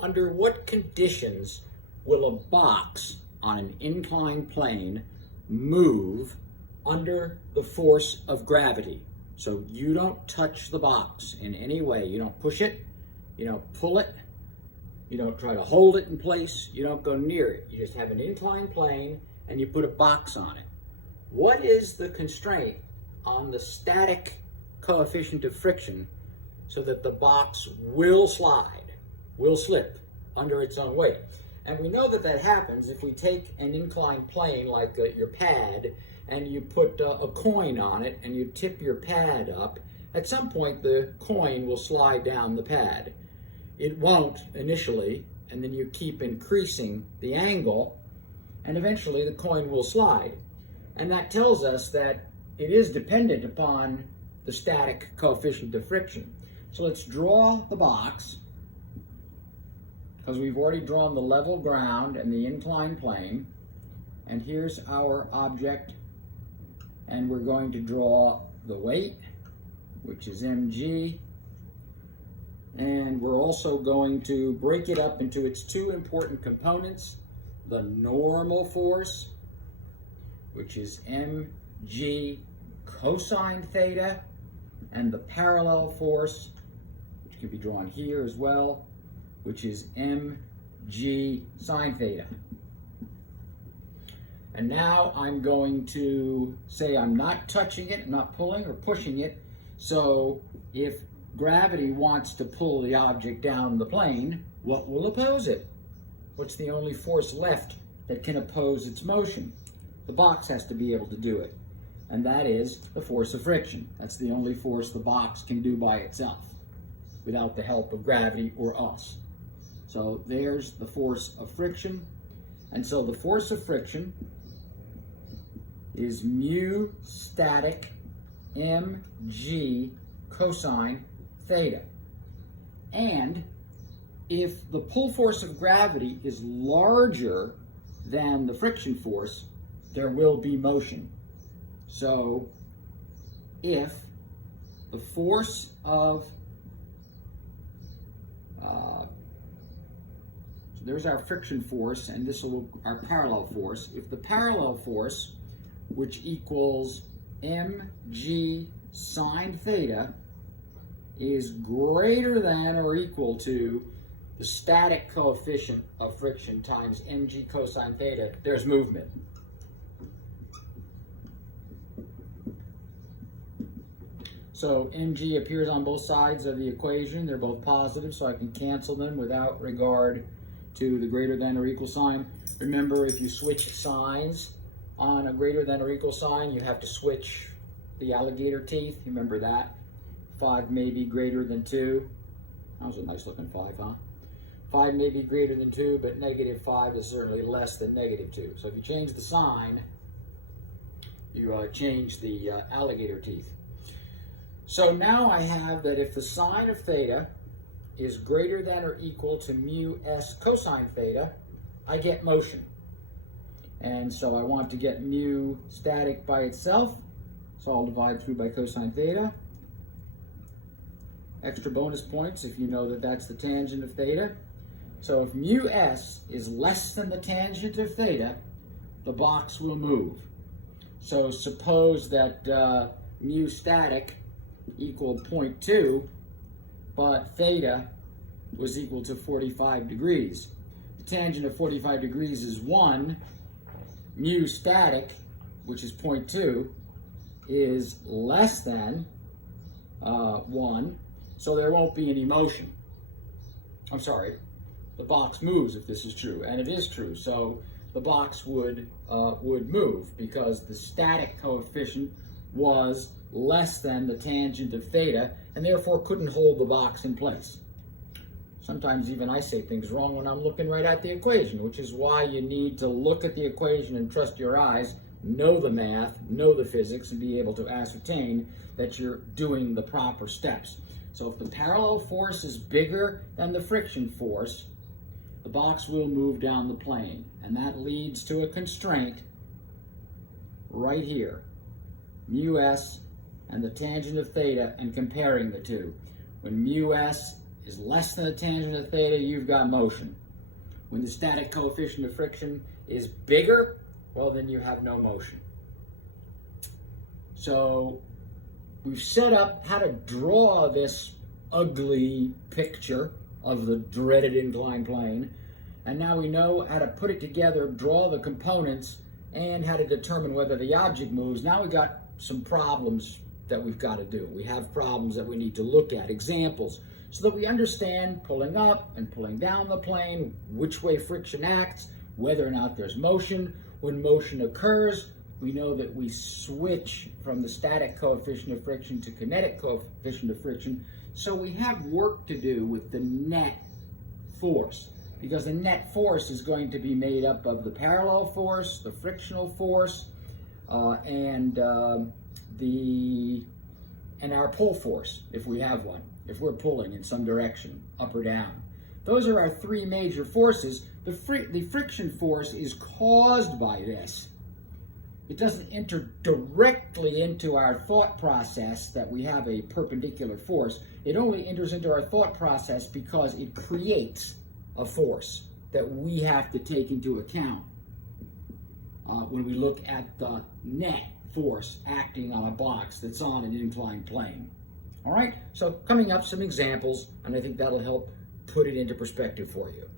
under what conditions will a box on an inclined plane move under the force of gravity? So you don't touch the box in any way. You don't push it, you don't pull it, you don't try to hold it in place, you don't go near it. You just have an inclined plane and you put a box on it. What is the constraint on the static coefficient of friction so that the box will slide, will slip under its own weight? And we know that that happens if we take an inclined plane like your pad and you put a coin on it and you tip your pad up. At some point the coin will slide down the pad. It won't initially, and then you keep increasing the angle and eventually the coin will slide. And that tells us that it is dependent upon the static coefficient of friction. So let's draw the box, because we've already drawn the level ground and the inclined plane. And here's our object, and we're going to draw the weight, which is mg. And we're also going to break it up into its two important components: the normal force, which is mg cosine theta, and the parallel force, which can be drawn here as well, which is mg sine theta. And now I'm going to say I'm not touching it, not pulling or pushing it. So if gravity wants to pull the object down the plane, what will oppose it? What's the only force left that can oppose its motion? The box has to be able to do it. And that is the force of friction. That's the only force the box can do by itself, without the help of gravity or us. So there's the force of friction. And so the force of friction is mu static mg cosine theta. And if the pull force of gravity is larger than the friction force, there will be motion. So if the force of so there's our friction force, and this will our parallel force. If the parallel force, which equals mg sine theta, is greater than or equal to the static coefficient of friction times mg cosine theta, there's movement. So mg appears on both sides of the equation. They're both positive, so I can cancel them without regard to the greater than or equal sign. Remember, if you switch signs on a greater than or equal sign, you have to switch the alligator teeth. Remember that? 5 may be greater than 2. That was a nice looking 5, huh? 5 may be greater than 2, but negative 5 is certainly less than negative 2. So if you change the sign, you change the alligator teeth. So now I have that if the sine of theta is greater than or equal to mu s cosine theta, I get motion. And so I want to get mu static by itself, so I'll divide through by cosine theta. Extra bonus points if you know that that's the tangent of theta. So if mu s is less than the tangent of theta, the box will move. So suppose that mu static equaled 0.2, but theta was equal to 45 degrees. The tangent of 45 degrees is 1. Mu static, which is 0.2, is less than 1, so there won't be any motion. I'm sorry, the box moves if this is true, and it is true. So the box would move because the static coefficient was less than the tangent of theta, and therefore couldn't hold the box in place. Sometimes even I say things wrong when I'm looking right at the equation, which is why you need to look at the equation and trust your eyes, know the math, know the physics, and be able to ascertain that you're doing the proper steps. So if the parallel force is bigger than the friction force, the box will move down the plane, and that leads to a constraint right here, mu s and the tangent of theta, and comparing the two. When mu s is less than the tangent of theta, you've got motion. When the static coefficient of friction is bigger, well, then you have no motion. So we've set up how to draw this ugly picture of the dreaded inclined plane, and now we know how to put it together, draw the components, and how to determine whether the object moves. Now we've got some problems that we've got to do. We have problems that we need to look at, examples, so that we understand pulling up and pulling down the plane, which way friction acts, whether or not there's motion. When motion occurs, we know that we switch from the static coefficient of friction to kinetic coefficient of friction. So we have work to do with the net force, because the net force is going to be made up of the parallel force, the frictional force, and our pull force, if we have one, if we're pulling in some direction, up or down. Those are our three major forces. The friction force is caused by this. It doesn't enter directly into our thought process that we have a perpendicular force. It only enters into our thought process because it creates a force that we have to take into account when we look at the net force acting on a box that's on an inclined plane. All right, so coming up, some examples, and I think that'll help put it into perspective for you.